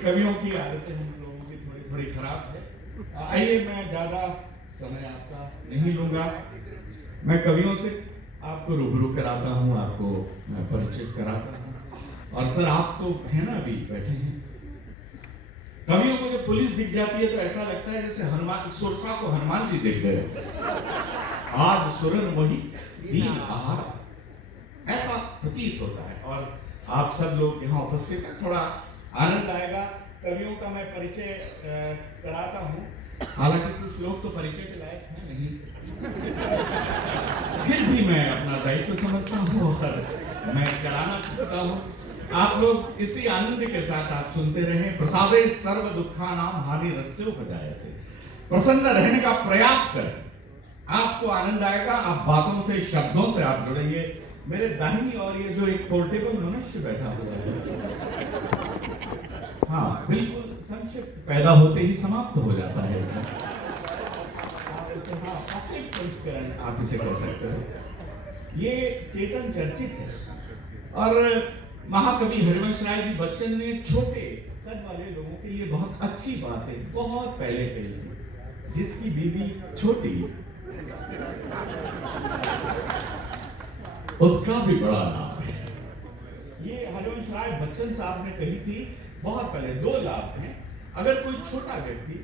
कवियों की आदतें हम लोगों की थोड़ी थोड़ी खराब है। आइए, मैं ज़्यादा समय आपका नहीं लूँगा। मैं कवियों से आपको रूबरू कराता हूँ, आपको मैं परिचित कराता हूँ। और सर, आप तो है ना, अभी बैठे हैं। कवियों को जब पुलिस दिख जाती है तो ऐसा लगता है जैसे हनुमान, सुरसा को हनुमान जी दिख गए। आज सुरन वही दी आहार, ऐसा प्रतीत होता है। और आप सब लोग यहाँ उपस्थित हैं, थोड़ा आनंद आएगा। कवियों का मैं परिचय कराता हूँ। हालांकि कुछ लोग तो परिचय के लायक हैं नहीं, फिर भी मैं अपना दायित्व समझता हूँ और मैं कराना चाहता हूँ। आप लोग इसी आनंद के साथ आप सुनते रहें। प्रसादे सर्व दुखानाम हानि रस्यो बजायते, प्रसन्न रहने का प्रयास करें, आपको आनंद आएगा। आप बातों से, शब्दों से आप जुड़ेंगे। मेरे दाहिनी और ये जो एक पोर्टेबल मनुष्य बैठा हुआ है, हाँ बिल्कुल संक्षिप्त, पैदा होते ही समाप्त हो जाता है। संस्करण आप इसे कह सकते हो। ये चेतन चर्चित है और महाकवि हरिवंश राय जी बच्चन ने छोटे कद वाले लोगों के लिए बहुत अच्छी बातें बहुत पहले कही थी। जिसकी बीवी छोटी उसका भी बड़ा नाम है। ये हरिवंश राय बच्चन साहब ने कही थी बहुत पहले। दो लाभ हैं। अगर कोई छोटा व्यक्ति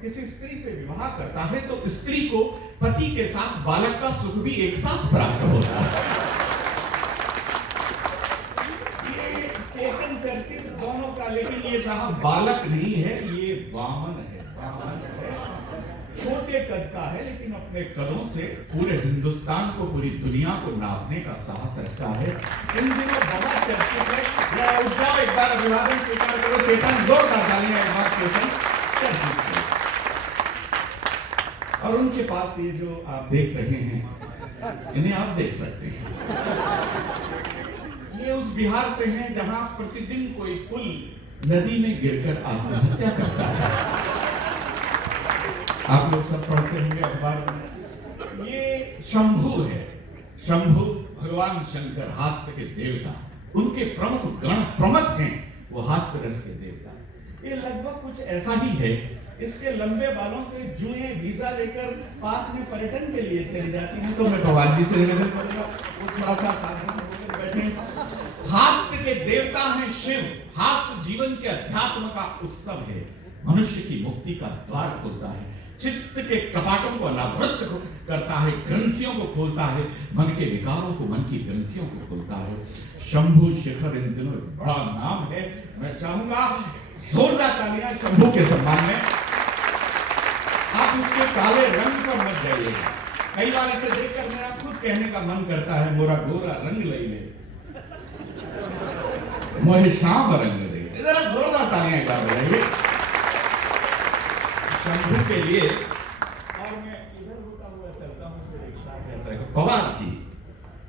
किसी स्त्री से विवाह करता है तो स्त्री को पति के साथ बालक का सुख भी एक साथ प्राप्त होता है। ये चेतन चर्चित दोनों का, लेकिन ये साहब बालक नहीं है, ये वामन है। वामन है, छोटे कद का है, लेकिन अपने कदों से पूरे हिंदुस्तान को, पूरी दुनिया को नापने का साहस रखता है। इन दिनों बहुत चर्चित है। उठ जाओ, एक बार अभिवादन स्वीकार करो। चेतन, जोरदार तालियां एक बार चेतन चर्चित है। और उनके पास ये जो आप देख रहे हैं, इन्हें आप देख सकते हैं। ये उस बिहार से हैं जहां प्रतिदिन कोई पुल नदी में गिरकर आत्महत्या करता है। आप लोग सब पढ़ते होंगे अखबार में। ये शंभु है। शंभु भगवान शंकर, हास्य के देवता। उनके प्रमुख गण प्रमथ हैं, वो हास्य रस के देवता। ये लगभग कुछ ऐसा ही है। इसके लंबे बालों से जूएं वीजा लेकर पास में पर्यटन के लिए चली जाती हैं। तो मैं पवार जी से निवेदन करूंगा, वो थोड़ा सा सावधान होकर बैठे। हास्य के देवता हैं शिव। हास्य जीवन के अध्यात्म का उत्सव है। मनुष्य की मुक्ति का द्वार खोलता है, चित्त के कपाटों को अनावृत करता है, ग्रंथियों को खोलता है, मन के विकारों को, मन की ग्रंथियों को खोलता है। शंभु शिखर इन दिनों बड़ा नाम है। मैं चाहूंगा जोरदार तालियां शंभु के सम्मान में। आप इसके काले रंग पर मत जाइएगा। कई बार इसे देखकर मेरा खुद कहने का मन करता है, मोरा गोरा रंग लई ले, मोहे शाम रंग दे। जरा जोरदार तालियां एक बार बजाइए शंभु के लिए। और मैं इधर होता हुआ चलता हूँ, फिर एक साथ रहता है पवार जी।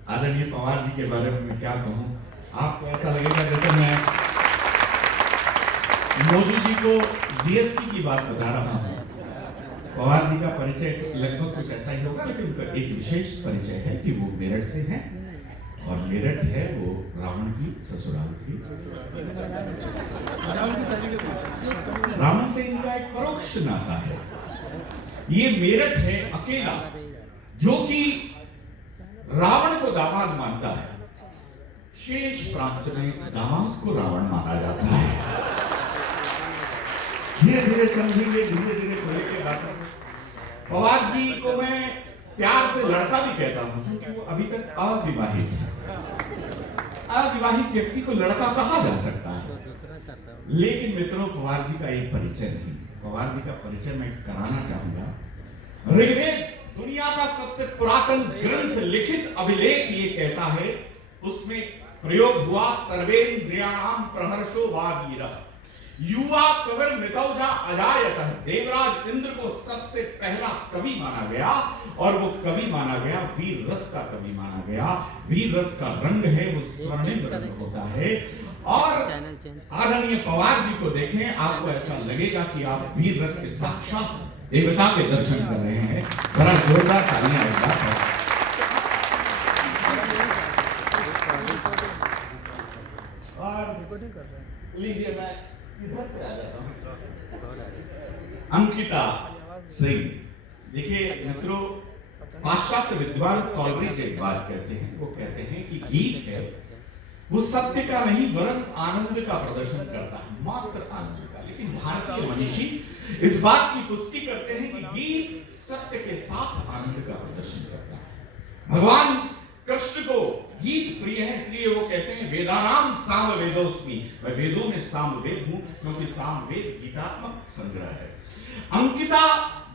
आदरणीय पवार जी के बारे में मैं क्या कहूँ। आपको ऐसा लगेगा जैसे मैं मोदी जी को जीएसटी की बात बता रहा हूँ। पवार जी का परिचय लगभग कुछ ऐसा ही होगा, लेकिन उनका एक विशेष परिचय है कि वो मेरठ से हैं और मेरठ है वो रावण की ससुराल थी। रावण से इनका एक परोक्ष नाता है। ये मेरठ है अकेला जो कि रावण को दामाद मानता है। शेष प्रांत में दामाद को रावण माना जाता है। धीरे धीरे समझेंगे, धीरे धीरे खुलेंगे बातें। पवार जी को मैं प्यार से लड़का भी कहता हूं, क्योंकि वो अभी तक अविवाहित है। अविवाहित व्यक्ति को लड़का कहा जा सकता है। लेकिन मित्रों, पवार जी का एक परिचय नहीं। पवार जी का परिचय मैं कराना चाहूंगा। ऋग्वेद दुनिया का सबसे पुरातन ग्रंथ, लिखित अभिलेख ये कहता है, उसमें प्रयोग हुआ सर्वेन्द्रियाणाम प्रहर्षो वागीरा युवा कवर मितौजा अजायतः। देवराज इंद्र को सबसे पहला कवि माना गया और वो कवि माना गया, वीर रस का कवि माना गया। वीर रस का रंग है वो स्वर्णिम रंग होता है। और आदरणीय पवार जी को देखें, आपको ऐसा लगेगा कि आप वीर रस के साक्षात देवता के दर्शन कर रहे हैं। बड़ा जोरदार तालियां एक बार। और लीजिए, मैं इधर से आ जाता हूं। अंकिता सिंह। देखिए मित्रों, पाश्चात्य विद्वान कॉलरिज एक बात कहते हैं, वो कहते हैं कि गीत है वो सत्य का नहीं वरन आनंद का प्रदर्शन करता है, मात्र आनंद का। लेकिन भारतीय मनीषी इस बात की पुष्टि करते हैं कि गीत सत्य के साथ आनंद का प्रदर्शन करता है। भगवान कृष्ण को गीत प्रिय है, इसलिए वो कहते हैं वेदानाम साम वेदोस्मि, मैं वेदों में साम वेद हूं, क्योंकि साम वेद गीतात्मक संग्रह है। अंकिता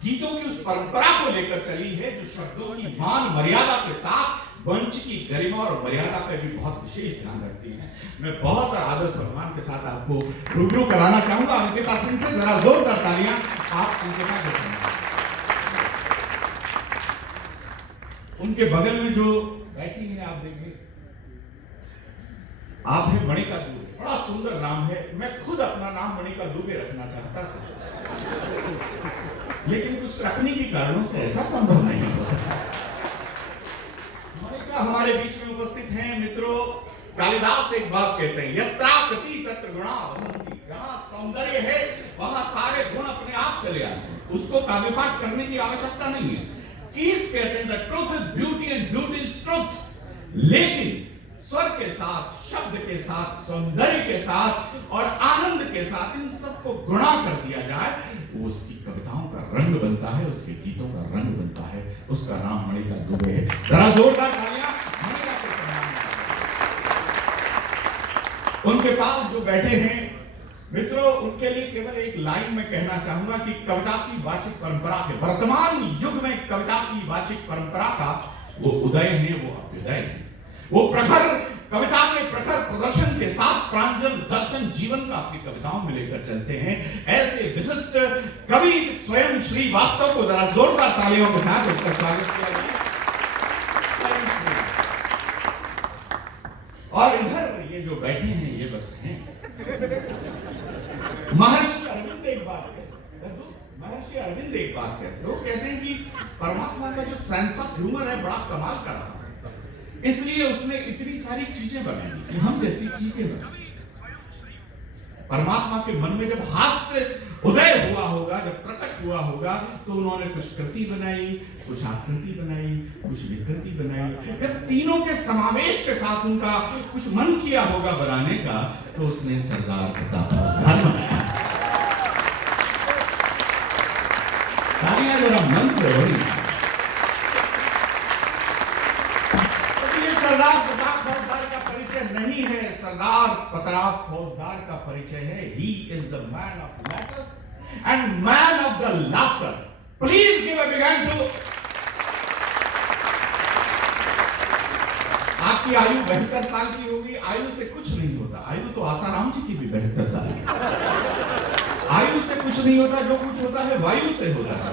गीतों की उस परंपरा को लेकर चली है जो शब्दों की मान मर्यादा के साथ वंश की गरिमा और मर्यादा का भी बहुत विशेष ध्यान रखती है। मैं बहुत आदर सम्मान के साथ आपको रूबरू कराना चाहूंगा अंकिता सिंह से। जरा जोरदार तालियां आप अंकिता के साथ। उनके बगल में जो बैठी है आप देखिए, आप है मणिका दुबे, बड़ा सुंदर नाम है। मैं खुद अपना नाम मणिका दुबे रखना चाहता था, लेकिन कुछ तकनीकी कारणों से ऐसा संभव नहीं हो सका। मणिका हमारे बीच में उपस्थित हैं। मित्रों, कालिदास एक बात कहते हैं, यत्रापि तत्र गुणा वसन्ति, जहां सौंदर्य है वहां सारे गुण अपने आप चले आते हैं, उसको काव्य पाठ करने की आवश्यकता नहीं है। कीट्स कहते हैं the truth is beauty and beauty is truth. लेकिन स्वर के साथ, शब्द के साथ, सौंदर्य के साथ और आनंद के साथ इन सबको गुणा कर दिया जाए, वो उसकी कविताओं का रंग बनता है, उसके गीतों का रंग बनता है। उसका नाम मणिका दुबे है। जरा जोरदार तालियां मणिका के सम्मान में। उनके पास जो बैठे हैं मित्रों, उनके लिए केवल एक लाइन में कहना चाहूंगा कि कविता की वाचिक परंपरा के वर्तमान युग में कविता की वाचिक परंपरा का वो उदय है, वो अभ्युदय है। वो प्रखर कविता के प्रखर प्रदर्शन के साथ प्रांजल दर्शन जीवन का अपनी कविताओं में लेकर चलते हैं। ऐसे विशिष्ट कवि स्वयं श्री वास्तव को जरा जोरदार तालियों के साथ उसका स्वागत किया जाए। और इधर ये जो बैठे हैं ये बस हैं। महर्षि अरविंद एक बात कहते हैं, महर्षि अरविंद एक बात कहते हैं, वो कहते हैं कि परमात्मा का जो सेंस ऑफ ह्यूमर है बड़ा कमाल का रहा, इसलिए उसने इतनी सारी चीजें बनाई, हम जैसी चीजें बनाई। परमात्मा के मन में जब हास्य उदय हुआ होगा, जब प्रकट हुआ होगा, तो उन्होंने कुछ कृति बनाई, कुछ आकृति बनाई, कुछ विकृति बनाई। जब तीनों के समावेश के साथ उनका कुछ मन किया होगा बनाने का, तो उसने सरदार प्रताप बनाया। तालियां जरा मन से हो रही। सरदार प्रताप फौजदार का परिचय नहीं है, सरदार प्रताप फौजदार का परिचय है। He is the man of letters and man of the laughter. Please give a big hand to. आपकी आयु 72 साल की होगी, आयु से कुछ नहीं होता। आयु तो आसाराम जी की भी 72 साल की। आयु से कुछ नहीं होता, जो कुछ होता है वायु से होता है।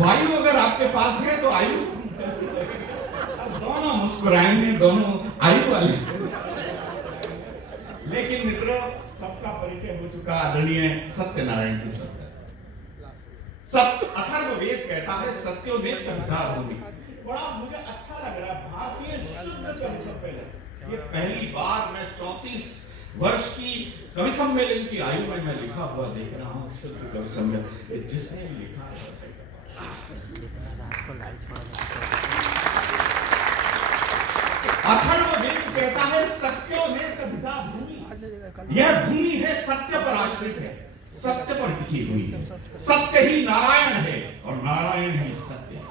वायु अगर आपके पास है तो आयु, दोनों मुस्कुराएंगे, दोनों आयु वाले। लेकिन मित्रों, सबका परिचय हो चुका आदरणीय सत्यनारायण जी सत्य। अथर्ववेद कहता है सत्योवेद कविता भूमि। बड़ा मुझे अच्छा लग रहा है, भारतीय शुद्ध कवि सम्मेलन। ये पहली बार मैं 34 वर्ष की कवि सम्मेलन की आयु में मैं लिखा हुआ देख रहा हूँ, शुद्ध कवि सम्मेलन। जिसने लिखा है अथर्ववेद कहता है सत्योवेद कविता भूमि। यह भूमि है, सत्य पर आश्रित है, सत्य पर टिकी हुई है। सत्य ही नारायण है और नारायण ही सत्य है।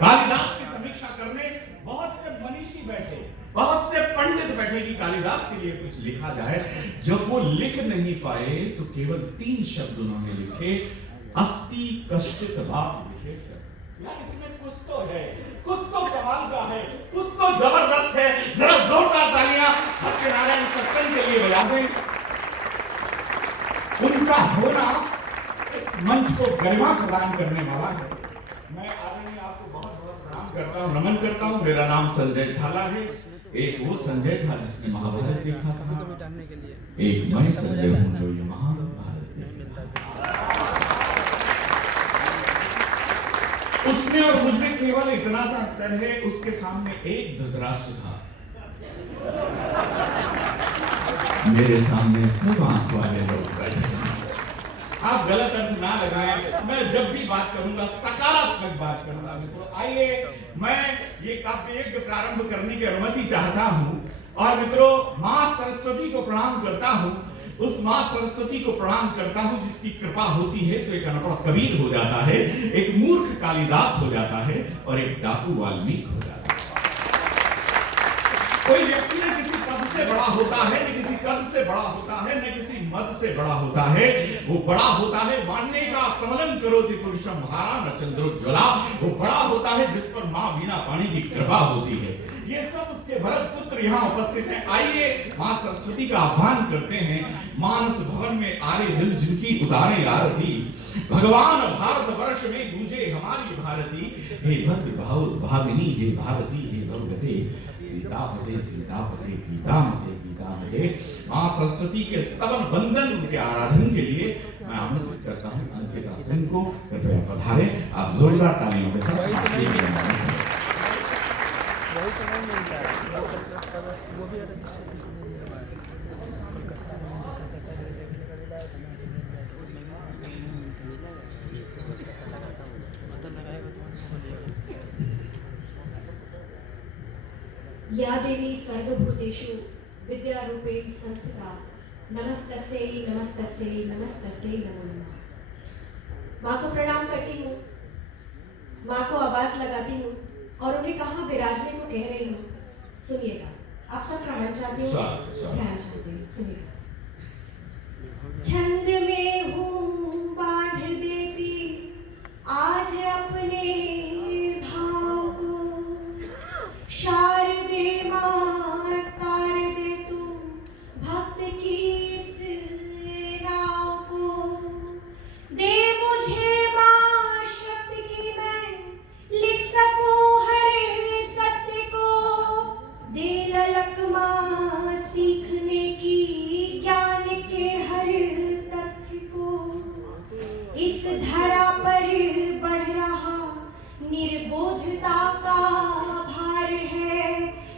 कालिदास की समीक्षा करने बहुत से मनीषी बैठे, बहुत से पंडित बैठे कि कालिदास के लिए कुछ लिखा जाए। जब वो लिख नहीं पाए तो केवल 3 शब्द उन्होंने लिखे, अस्ति कश्चित वाक् विशेष। यार इसमें कुछ तो है, कुछ तो कमाल का है, कुछ तो जबरदस्त है। जरा जोरदार तालियां सत्यनारायण सत्तन के लिए बजा दें। उनका होना इस मंच को गरिमा प्रदान करने वाला है। मैं आदरणीय आपको बहुत बहुत प्रणाम करता हूँ, नमन करता हूँ। मेरा नाम संजय झाला है। एक वो संजय था जिसने महाभारत देखा था, एक मैं संजय हूँ जो ये महाभारत देखा। उसमें और मुझमें केवल इतना सा अंतर है, उसके सामने एक धृतराष्ट्र था मेरे सामने सब आंख वाले लोग बैठे हैं। आप गलत अर्थ ना लगाएं। मैं जब भी बात करूंगा सकारात्मक बात करूंगा। मित्रों आइए, मैं ये काव्य यज्ञ प्रारंभ करने की अनुमति चाहता हूं और मित्रों मां सरस्वती को प्रणाम करता हूं। उस मां सरस्वती को प्रणाम करता हूं जिसकी कृपा होती है तो एक अनपढ़ कबीर हो जाता है, एक मूर्ख कालिदास हो जाता है और एक डाकू वाल्मीकि हो जाता है। कोई व्यक्ति न किसी पद से बड़ा होता है, न किसी कद से बड़ा होता है, न किसी मद से बड़ा होता है। वो बड़ा होता है वाण्य का समलन करोति पुरुषम हारा न चंद्रोज्ज्वला। वो बड़ा होता है जिस पर मां वीणा पाणी की कृपा होती है। ये सब उसके भरत पुत्र यहाँ उपस्थित हैं। आइए मां सरस्वती का आह्वान करते हैं। मानस भवन में आरे दिल जिनकी उतारे आरती, भगवान भारत वर्ष में गूंजे हमारी भारती। हे भद्र भाव भागिनी, हे भारती, हे भगवते सीतापते सीतापते गीतामते गीतामते। मां सरस्वती के स्तवन वंदन, उनके आराधन के लिए मैं आमंत्रित करता हूं अंकिता सिंह को। कृपया पधारें। आप जोरदार तालियों के साथ वही तो नहीं मिलता है, वो भी या देवी सर्वभूतेषु विद्यारूपेण संस्थिता नमस्तस्यै नमस्तस्यै नमस्तस्यै नमो नमः। माँ को प्रणाम करती हूँ, माँ को आवाज लगाती हूँ और उन्हें कहाँ विराजने को कह रही हूँ। सुनिएगा, आप सब का मन चाहती हूँ, ध्यान चाहती हूँ, सुनिएगा। छंद में हूँ बांध देती आज अपने भाव को, शारदे माँ तार दे तू भक्त की इस नाव को। दे मुझे माँ शक्ति की मैं लिख सकूं हर सत्य को। दे ललक माँ सीखने की ज्ञान के हर तथ्य को। इस धरा पर बढ़ रहा निर्बोधता का भार है,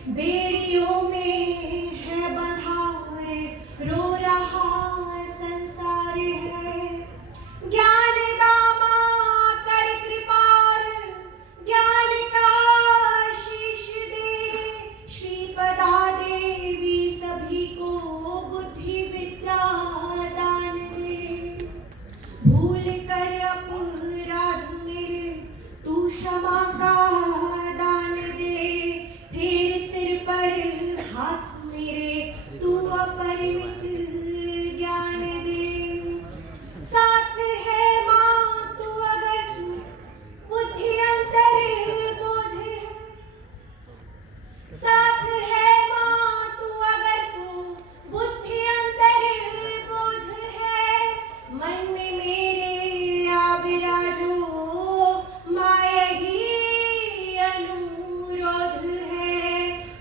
बेड़ियों में है बंधा रो रहा संसार है। ज्ञान दामा कर कृपार ज्ञान का शीश दे, श्रीपदा देवी सभी को बुद्धि विद्या दान दे। भूल कर अपराध मेरे तू क्षमा का दान दे, फिर सिर पर हाथ मेरे तू अपरिमित ज्ञान दे। साथ है माँ तू अगर तू बुद्धि अंतर बोध है, साथ है माँ तू अगर तू बुद्धि अंतर बोध है। मन में मेरे आ विराजो माँ यही अनुरोध है,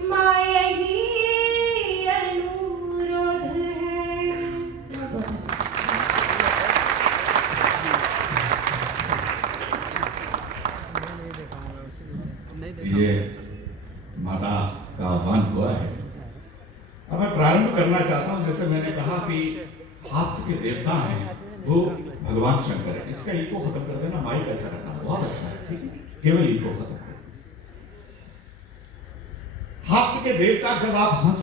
माँ यही अनुरोध है। ये माता का आह्वान हुआ है। अब मैं प्रारंभ करना चाहता हूं। जैसे मैंने कहा कि हास्य के देवता हैं वो भगवान शंकर है। इसका इको खत्म कर देना, माइक ऐसा रखना, बहुत अच्छा है, ठीक है, केवल इको खत्म कर। हास्य के देवता जब आप हंस